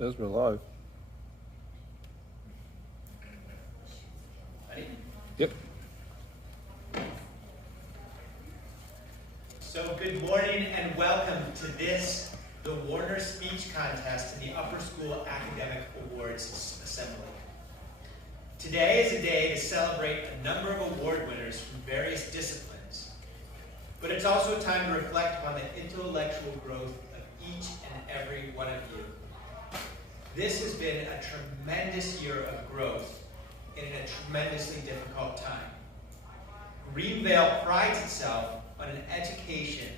Yes, we're live. Ready? Yep. So good morning and welcome to this, the Warner Speech Contest in the Upper School Academic Awards Assembly. Today is a day to celebrate a number of award winners from various disciplines, but it's also a time to reflect on the intellectual growth of each and every one of you. This has been a tremendous year of growth in a tremendously difficult time. Greenvale prides itself on an education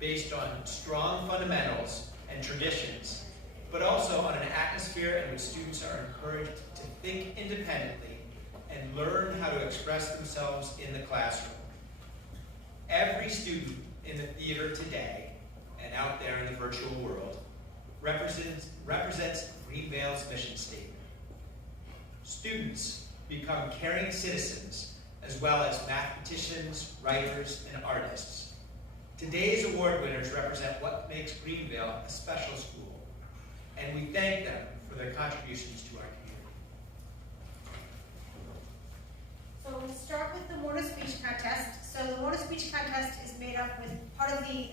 based on strong fundamentals and traditions, but also on an atmosphere in which students are encouraged to think independently and learn how to express themselves in the classroom. Every student in the theater today and out there in the virtual world represents Greenvale's mission statement. Students become caring citizens as well as mathematicians, writers, and artists. Today's award winners represent what makes Greenvale a special school, and we thank them for their contributions to our community. So we'll start with the Warner Speech Contest. So the Warner Speech Contest is made up with part of the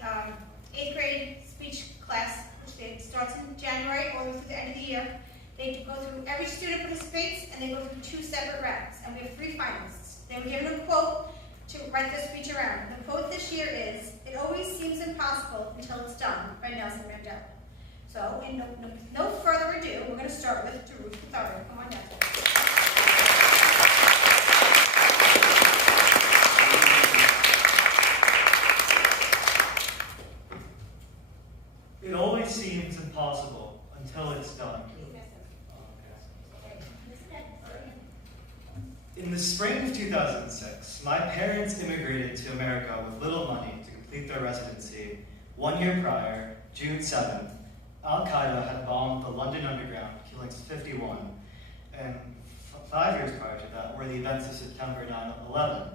8th grade speech class, which starts in January all the way through the end of the year. They go through, every student participates, and they go through 2 separate rounds, and we have 3 finalists. They were given a quote to write their speech around. The quote this year is, "It always seems impossible until it's done," by Nelson Mandela. So, in no further ado, we're going to start with Daruth Lothario. Come on down. It always seems impossible until it's done. In the spring of 2006, my parents immigrated to America with little money to complete their residency. 1 year prior, June 7th, Al-Qaeda had bombed the London Underground, killing 51. And 5 years prior to that were the events of September 9/11.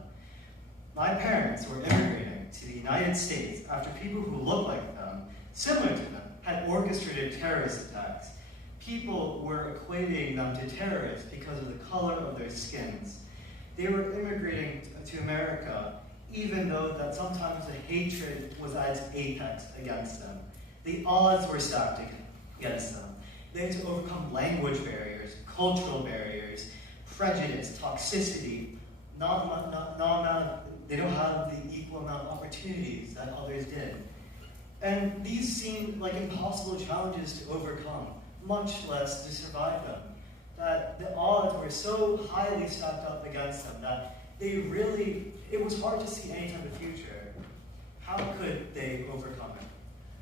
My parents were immigrating to the United States after people who looked like them, similar to them, had orchestrated terrorist attacks. People were equating them to terrorists because of the color of their skins. They were immigrating to America even though that sometimes the hatred was at its apex against them. The odds were stacked against them. They had to overcome language barriers, cultural barriers, prejudice, toxicity. They don't have the equal amount of opportunities that others did. And these seemed like impossible challenges to overcome, much less to survive them. That the odds were so highly stacked up against them that it was hard to see any type of future. How could they overcome it?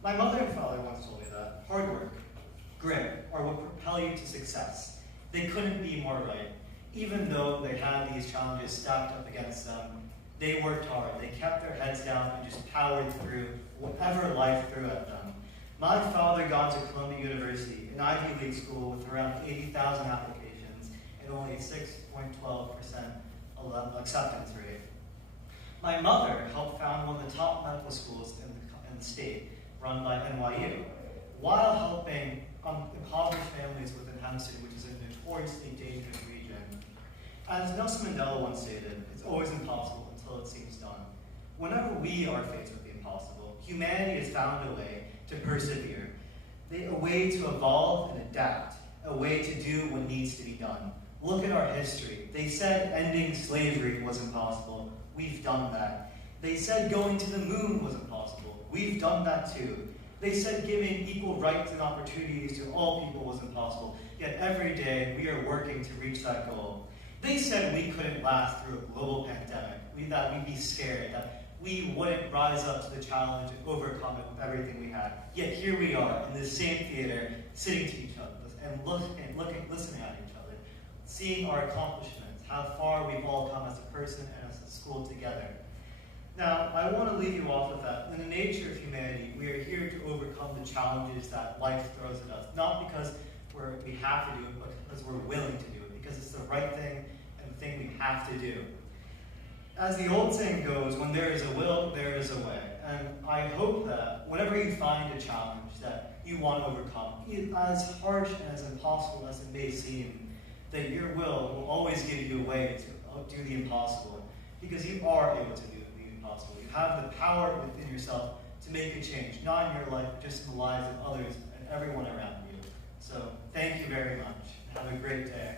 My mother and father once told me that hard work, grit, are what propel you to success. They couldn't be more right. Even though they had these challenges stacked up against them, they worked hard. They kept their heads down and just powered through whatever life threw at them. My father got to Columbia University, an Ivy League school with around 80,000 applications and only a 6.12% acceptance rate. My mother helped found one of the top medical schools in the state, run by NYU, while helping impoverished families within Hempstead, which is a notoriously dangerous region. As Nelson Mandela once stated, it's always impossible until it seems done. Whenever we are faced with the impossible, humanity has found a way to persevere, a way to evolve and adapt, a way to do what needs to be done. Look at our history. They said ending slavery was impossible. We've done that. They said going to the moon was impossible. We've done that too. They said giving equal rights and opportunities to all people was impossible. Yet every day we are working to reach that goal. They said we couldn't last through a global pandemic, that we'd be scared, that we wouldn't rise up to the challenge and overcome it with everything we had. Yet here we are in the same theater, sitting to each other and listening at each other, seeing our accomplishments, how far we've all come as a person and as a school together. Now, I want to leave you off with that. In the nature of humanity, we are here to overcome the challenges that life throws at us, not because we have to do it, but because we're willing to do it, because it's the right thing and the thing we have to do. as the old saying goes, when there is a will, there is a way. And I hope that whenever you find a challenge that you want to overcome, as harsh and as impossible as it may seem, that your will always give you a way to do the impossible, because you are able to do the impossible. You have the power within yourself to make a change, not in your life, but just in the lives of others and everyone around you. So thank you very much, and have a great day.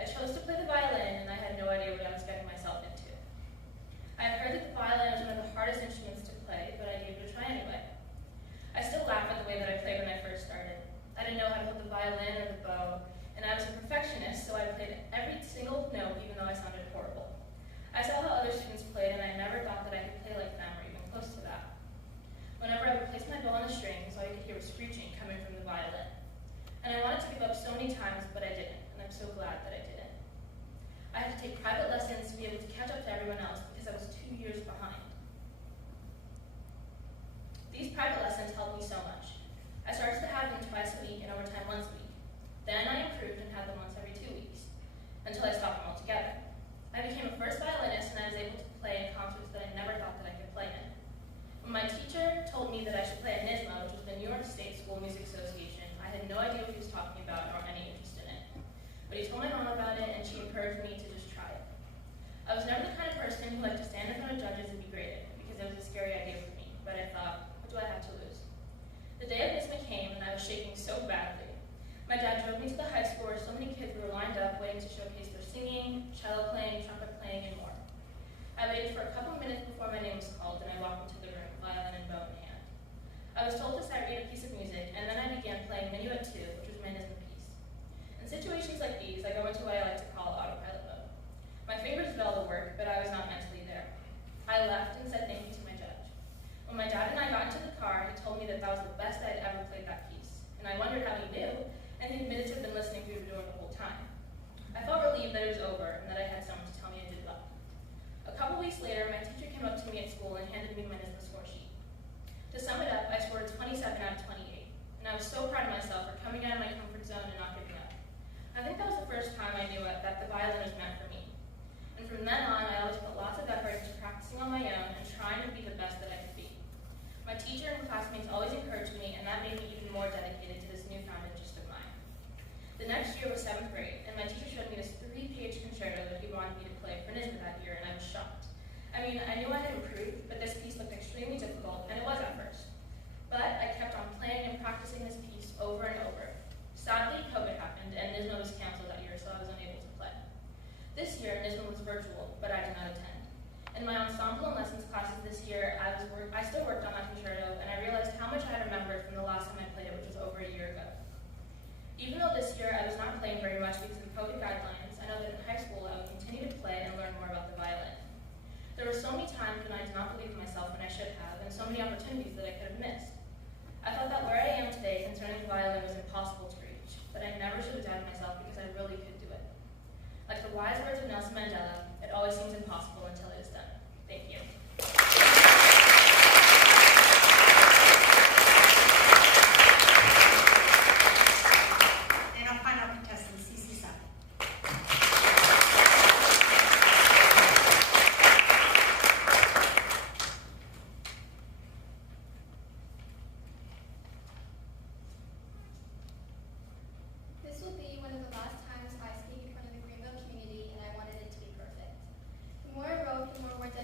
I chose to play the violin, and I had no idea what I was getting myself into. I have heard that the violin is one of the hardest instruments to play, but I gave it a try anyway. I still laugh at the way that I played when I first started. I didn't know how to hold the violin or the bow, and I was a perfectionist, so I played every single note even though I sounded horrible. I saw how other students played, and I never thought that I could play like them or even close to that. Whenever I would place my bow on the strings, all you could hear was screeching coming from the violin. And I wanted to give up so many times, but I didn't, and I'm so glad that I didn't. I had to take private lessons to be able to catch up to everyone else because I was 2 years behind. These private lessons helped me so much. I started to have them twice a week and overtime once a week. Then I improved and had them once every 2 weeks, until I stopped them altogether. I became a first violinist, and I was able to play in concerts that I never thought that I could play in. When my teacher told me that I should play at NYSSMA, which was the New York State School Music Association, I had no idea what he was talking about nor any interest in it. But he told my mom about it, and she encouraged me to just try it. I was never the kind of person who liked to stand in front of judges and be graded, because it was a scary idea for me, but I thought, what do I have to lose? The day of NYSSMA came, and I was shaking so badly. My dad drove me to the high school where so many kids were lined up waiting to showcase their singing, cello playing, trumpet playing, and more. I waited for a couple minutes before my name was called, and I walked into the room, violin and bow in hand. I was told to sight read a piece of music, and then I began playing Minuet 2, which was my NYSSMA piece. In situations like these, I go into what I like to call autopilot mode. My fingers did all the work, but I was not mentally there. I left and said thank you to my judge. When my dad and I got into the car, he told me that that was the best I'd ever played that piece, and I wondered how he knew, and he admitted to have been listening through the door the whole time. I felt relieved that it was over and that I had someone to tell me I did well. A couple weeks later, my teacher came up to me at school and handed me my NYSSMA score sheet. To sum it up, I scored 27 out of 28, and I was so proud of myself for coming out of my comfort zone and not giving up. I think that was the first time I knew that the violin was meant for me. And from then on, I always put lots of effort into practicing on my own and trying to be the best that I could be. My teacher and classmates always encouraged me, and that made me even more dedicated to this newfound interest of mine. The next year was 7th grade, and my teacher showed me this 3-page concerto that he wanted me to play for NYSSMA that year, and I was shocked. I mean, I knew I had improved, but this piece looked extremely difficult, and it was at first. But I kept on playing and practicing this piece over and over. Sadly, COVID happened, and NYSSMA was canceled that year, so I was unable to play. This year, NYSSMA was virtual, but I did not attend. In my ensemble and lessons classes this year, I still worked on that concerto, and I realized how much I remembered from the last time I played it, which was over a year ago. Even though this year I was not playing very much because of COVID guidelines, I know that in high school I would continue to play and learn more about the violin. There were so many times when I did not believe in myself when I should have, and so many opportunities that I could have missed. I thought that where I am today concerning the violin was impossible to reach, but I never should have doubted myself because I really could do it. Like the wise words of Nelson Mandela, it always seems impossible until it is done. Thank you. And our final contestant, CC Sun. This will be one of the last times I speak in front of the Greenville community, and I wanted it to be perfect. The more I wrote, the more words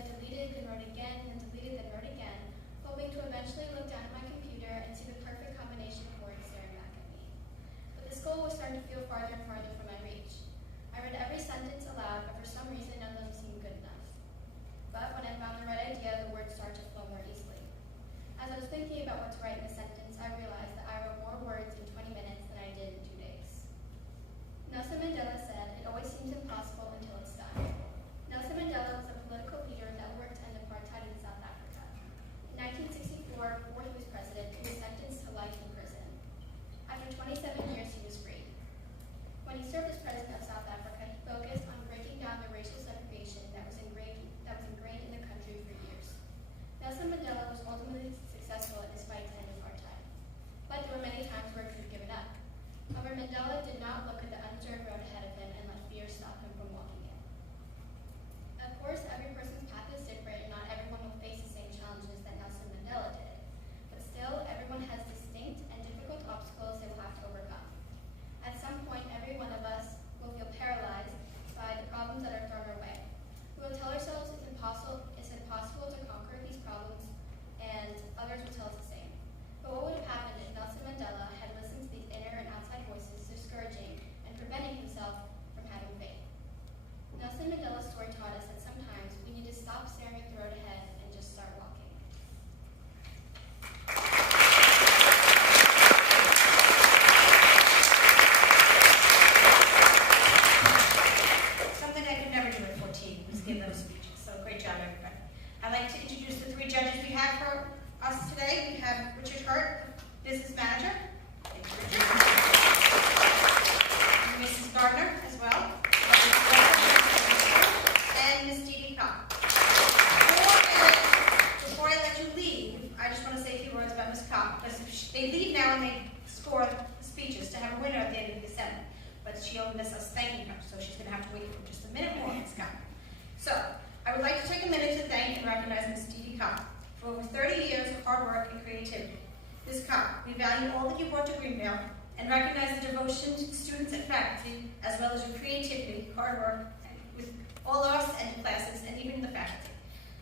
recognize Ms. Dee Dee Kopp for over 30 years of hard work and creativity. Ms. Kopp, we value all that you brought to Greenville and recognize the devotion to the students and faculty, as well as your creativity, hard work, and with all of us and the classes, and even the faculty.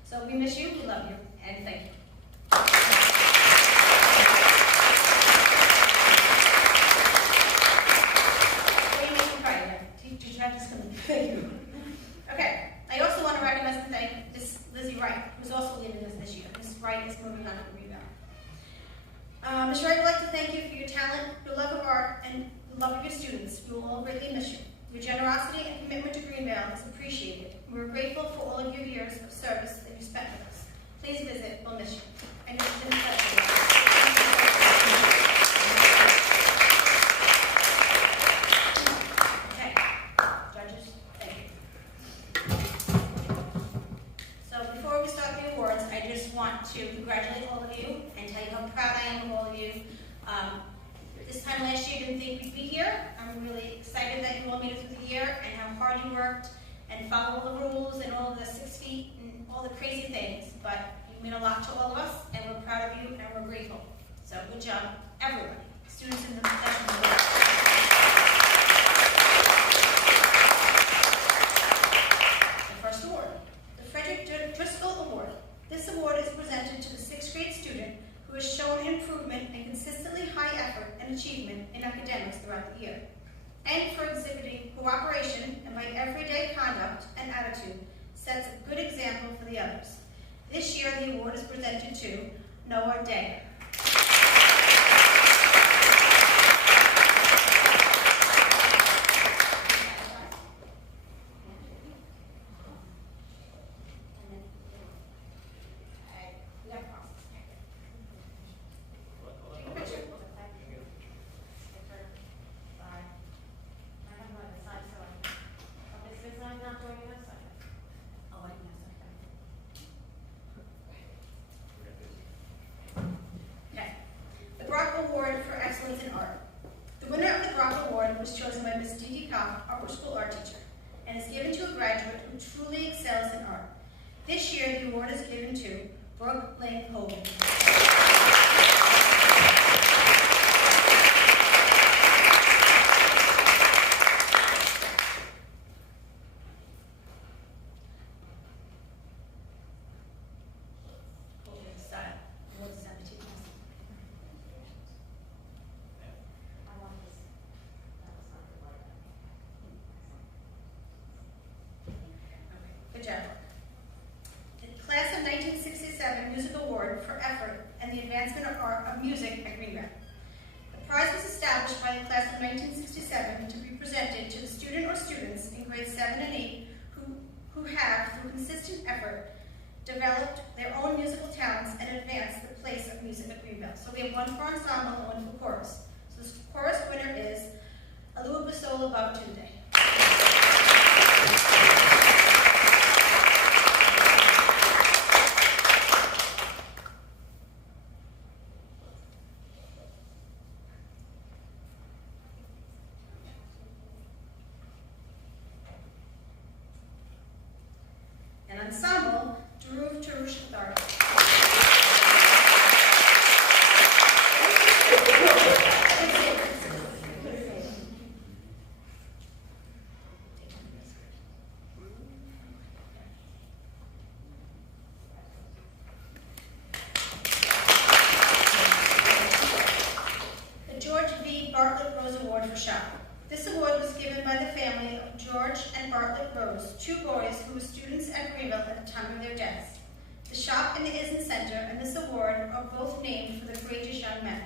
So we miss you, we love you, and thank you. What do you make me cry again? Did you have this coming? Thank you. Okay, I also want to recognize and thank Miss Lizzie Wright, who's also leaving us this year. Ms. Wright is moving on to Greenville. Ms. Wright, I'd like to thank you for your talent, your love of art, and the love of your students. We will all greatly miss you. Your generosity and commitment to Greenville is appreciated. We're grateful for all of your years of service that you spent with us. Please visit, we'll miss you. I know it's been a pleasure. Okay, judges, thank you. So before we start the awards, I just want to congratulate all of you and tell you how proud I am of all of you. This time last year, I didn't think we'd be here. I'm really excited that you all made it through the year and how hard you worked and followed all the rules and all of the 6 feet and all the crazy things. But you mean a lot to all of us, and we're proud of you and we're grateful. So good job, everyone, students in the professional world. The first award, the Frederick Driscoll Award. This award is presented to the 6th grade student who has shown improvement and consistently high effort and achievement in academics throughout the year, and for exhibiting cooperation and by everyday conduct and attitude sets a good example for the others. This year, the award is presented to Noah Day. Was chosen by Ms. Dee Dee Kopp, upper school art teacher, and is given to a graduate who truly excels in art. This year, the award is given to Brooke Lane Hogan. The Class of 1967 Music Award for effort and the advancement of music at Greenville. The prize was established by the Class of 1967 to be presented to the student or students in grades 7 and 8 who have, through consistent effort, developed their own musical talents and advanced the place of music at Greenville. So we have one for ensemble and one for chorus. So the chorus winner is Alua Basola Babatunde. And ensemble, Dhruv Tarushathar. The George V. Bartlett Rose Award for Shop. This award was given by the family of George and Bartlett Rose, 2 boys who were students at Greenville at the time of their deaths. The shop and the Isn't Center and this award are both named for the courageous young men.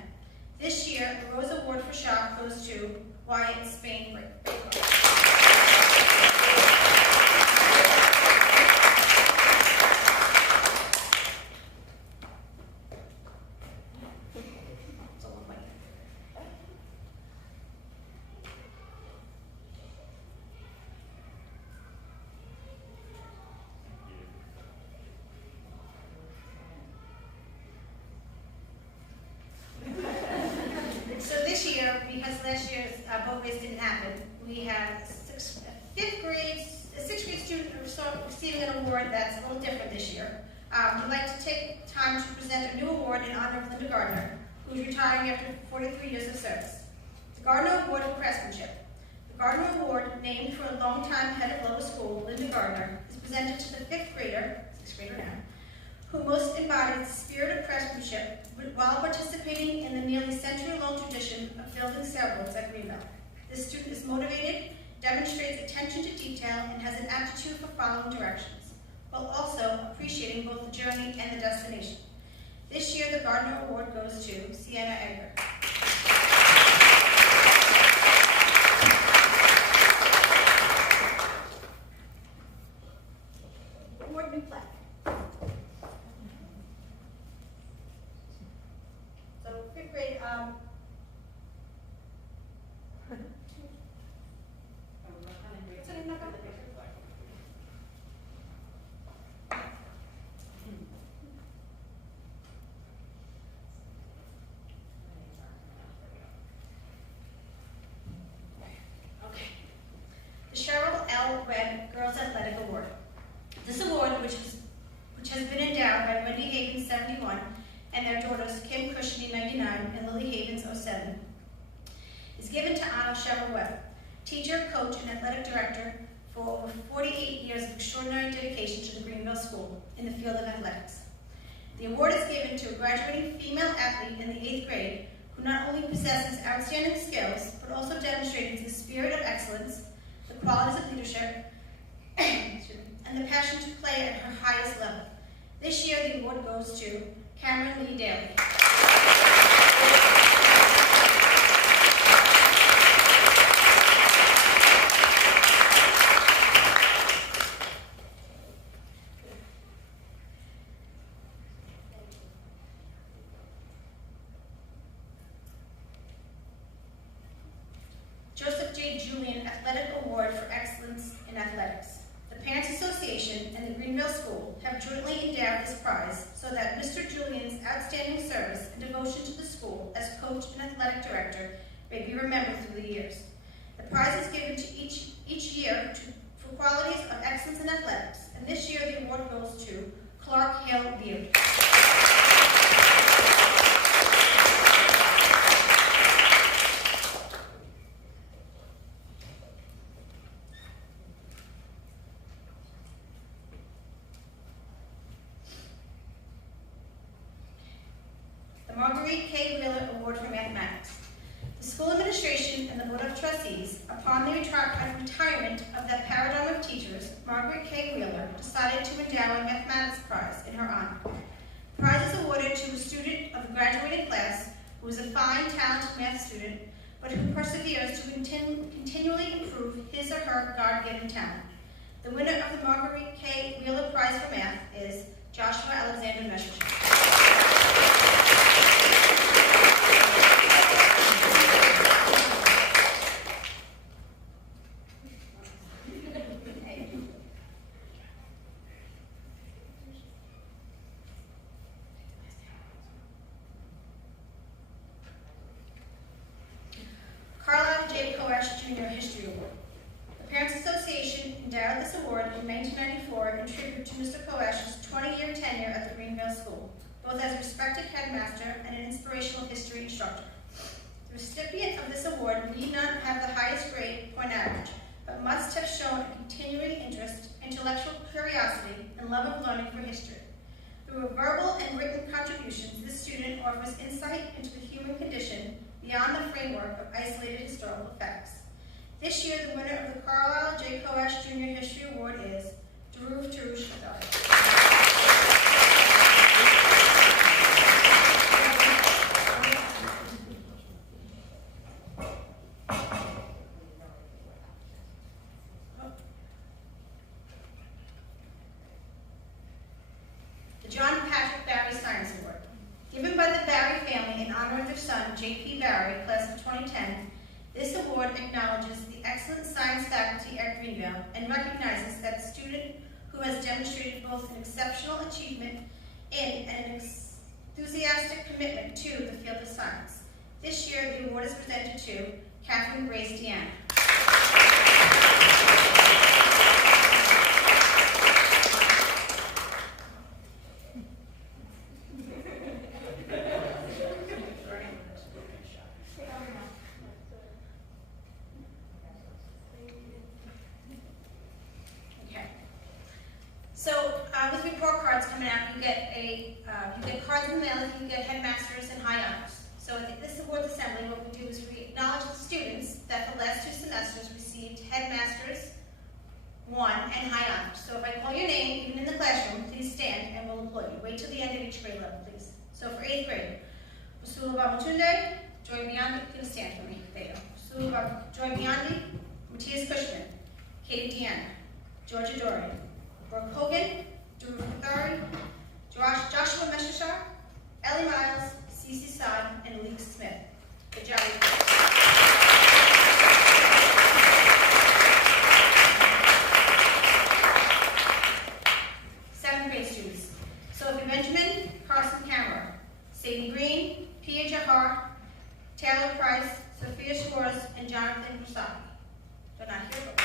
This year, the Rose Award for Shop goes to Wyatt Spain Baker. Because last year's boat race didn't happen, we have a 6th grade student receiving an award that's a little different this year. We'd like to take time to present a new award in honor of Linda Gardner, who is retiring after 43 years of service. The Gardner Award for Craftsmanship. The Gardner Award, named for a longtime head of lower school, Linda Gardner, is presented to the sixth grader now, who most embodies the spirit of craftsmanship while participating in the nearly century-long tradition of building sailboats at Greenville. This student is motivated, demonstrates attention to detail, and has an aptitude for following directions, while also appreciating both the journey and the destination. This year, the Gardner Award goes to Sienna Edgar. Award new plaque. So fifth grade, what's the name of the picture? Okay. The Cheryl L. Webb Girls Athletic Award. This award, which has been endowed by Wendy Havens, 71, and their daughters Kim Cushney, 99, and Lily Havens, 07, is given to honor Cheryl Webb, teacher, coach, and athletic director for over 48 years of extraordinary dedication to the Greenville School in the field of athletics. The award is given to a graduating female athlete in the 8th grade who not only possesses outstanding skills, but also demonstrates the spirit of excellence, the qualities of leadership, and the passion to play at her highest level. This year, the award goes to Cameron Lee Daly. Joseph J. Julian Athletic Award for Excellence in Athletics. The Parents Association and the Greenville School have jointly endowed this prize so that Mr. Julian's outstanding service and devotion to the school as coach and athletic director may be remembered through the years. The prize is given to each year for qualities of excellence in athletics, and this year the award goes to Clark Hill Beard. Marguerite K. Wheeler Award for Mathematics. The school administration and the Board of Trustees, upon the retirement of that paradigm of teachers, Margaret K. Wheeler decided to endow a mathematics prize in her honor. The prize is awarded to a student of the graduating class who is a fine, talented math student, but who perseveres to continually improve his or her God-given talent. The winner of the Marguerite K. Wheeler Prize for Math is Joshua Alexander Messerschmidt. Junior History Award. The Parents Association endowed this award in 1994 in tribute to Mr. Koash's 20-year tenure at the Greenville School, both as a respected headmaster and an inspirational history instructor. The recipient of this award need not have the highest grade point average, but must have shown a continuing interest, intellectual curiosity, and love of learning for history. Through verbal and written contributions, this student offers insight into the human condition beyond the framework of isolated historical facts. This year, the winner of the Carlisle J. Koash Junior History Award is Dhruv Tarush Adar. The John Patrick Barry Science Award. Given by the Barry family in honor of their son, J.P. Barry, class of 2010, this award acknowledges the excellent science faculty at Greenville and recognizes that student who has demonstrated both an exceptional achievement in and an enthusiastic commitment to the field of science. This year, the award is presented to Catherine Grace Deanna. with report cards coming out, you get cards in the mail if you get headmasters and high honors. So at this awards assembly, what we do is we acknowledge the students that the last 2 semesters received headmasters 1 and high honors. So if I call your name, even in the classroom, please stand and we'll applaud you. Wait till the end of each grade level, please. So for 8th grade, Usula Babatunde, Joy Biondi, you can stand for me. There you go. Usula Joy Biondi, Matthias Cushman, Katie Deanna, Georgia Dorian, Brooke Hogan, Drew Cathari, Joshua Meshachar, Ellie Miles, Cece Saad, and Alika Smith. Good job. Seventh grade students. Sophie Benjamin, Carson Cameron, Sadie Green, Pia Jahar, Taylor Price, Sophia Schwartz, and Jonathan Brusaki. They're not here, but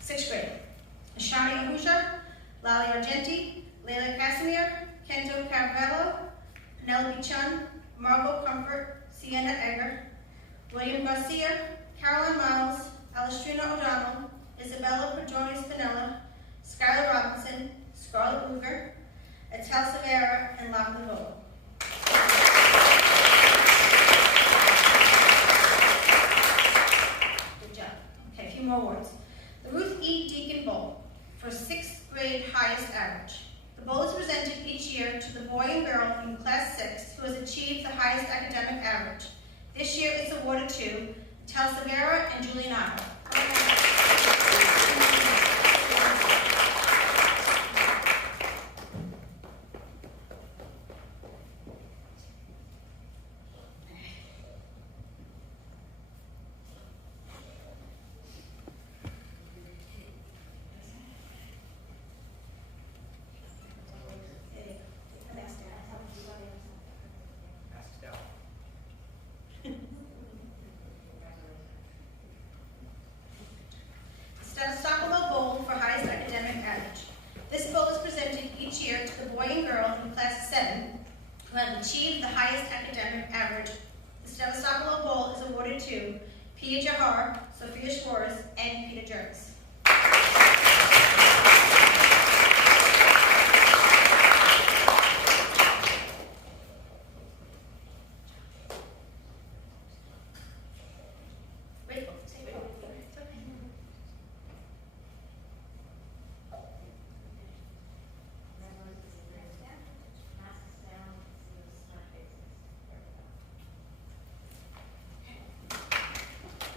sixth grade. Ashani Ahuja, Lali Argenti, Leila Casimir, Kento Carvalho, Penelope Chun, Margot Comfort, Sienna Egger, William Garcia, Caroline Miles, Alestrina O'Donnell, Isabella Padroni Spinella, Skylar Robinson, Scarlett Luger, Etel Severa, and Lachlan Vogel. Good job. Okay, a few more awards. The Ruth E. Deacon Bowl for 6th grade highest average. The bowl is presented each year to the boy and girl in Class 6 who has achieved the highest academic average. This year it's awarded to Tel Severa and Julian Otto. Stockholm Bowl for highest academic average. This bowl is presented each year to the boy and girl in Class 7 who have achieved the highest academic average. The Stockholm Bowl is awarded to Pia Jahar, Sophia Schwartz, and Peter Jervis.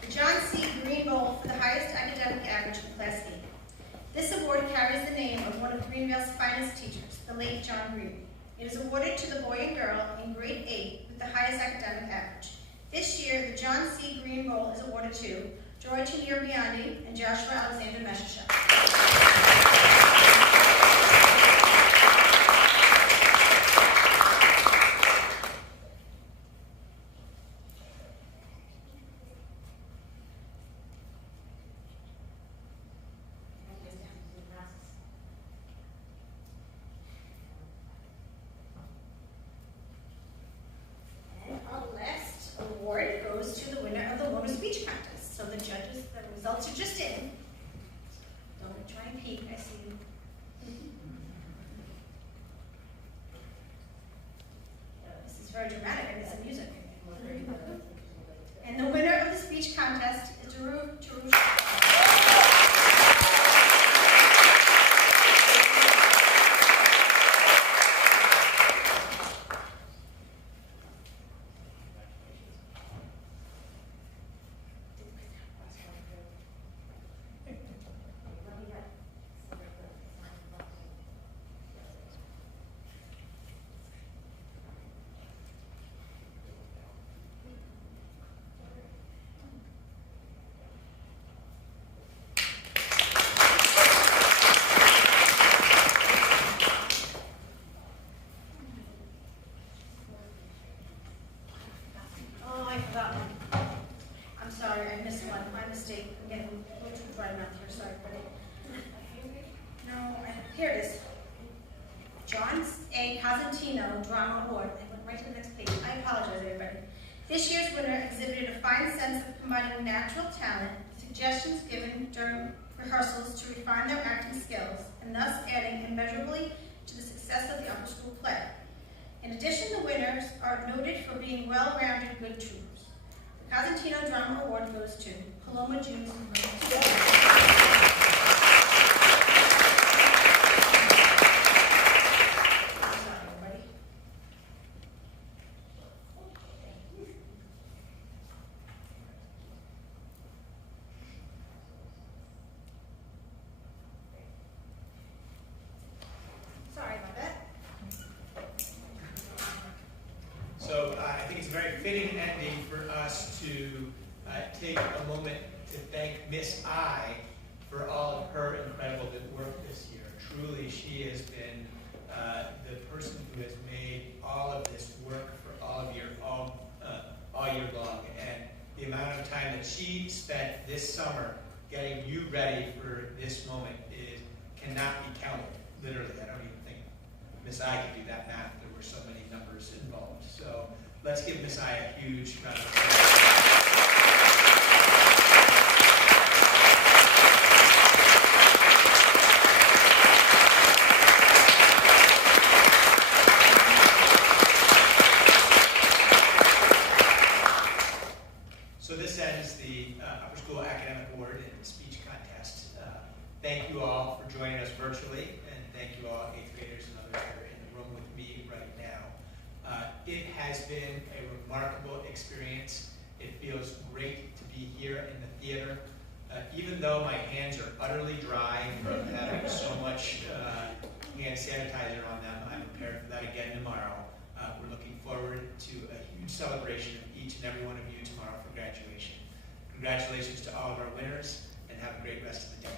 John C. Green Bowl for the highest academic average in Class 8. This award carries the name of one of Greenville's finest teachers, the late John Green. It is awarded to the boy and girl in grade 8 with the highest academic average. This year, the John C. Green Bowl is awarded to Joy Chinier Biondi and Joshua Alexander Meshachar. Award goes to the winner of the Warner Speech Contest. So the judges, the results are just in. Don't try and peek, I see you. This is very dramatic, I get some music. And the winner of the speech contest is Tarush. I'm sorry, I missed one. My mistake. I'm getting a little too dry mouth here. Sorry, buddy. No, here it is. John A. Cosentino Drama Award. I went right to the next page. I apologize, everybody. This year's winner exhibited a fine sense of combining natural talent, suggestions given during rehearsals to refine their acting skills, and thus adding immeasurably to the success of the upper school play. In addition, the winners are noted for being well-rounded good troopers. The Cosentino Drama Award goes to Paloma June's Sorry about that. So I think it's a very fitting ending for us to take a moment to thank Miss I for all of her incredible work this year. Truly, she has been the person who has made all of this work for all year long. And the amount of time that she spent this summer getting you ready for this moment cannot be counted. Literally, I don't even think Miss I could do that math. There were so many numbers involved. So let's give Miss I a huge round of applause. So this ends the Upper School Academic Award and Speech Contest. Thank you all for joining us virtually, and thank you all 8th graders and others that are in the room with me right now. It has been a remarkable experience. It feels great to be here in the theater. Even though my hands are utterly dry from having so much hand sanitizer on them, I'm prepared for that again tomorrow. We're looking forward to a huge celebration of each and every one of you tomorrow for graduation. Congratulations to all of our winners, and have a great rest of the day.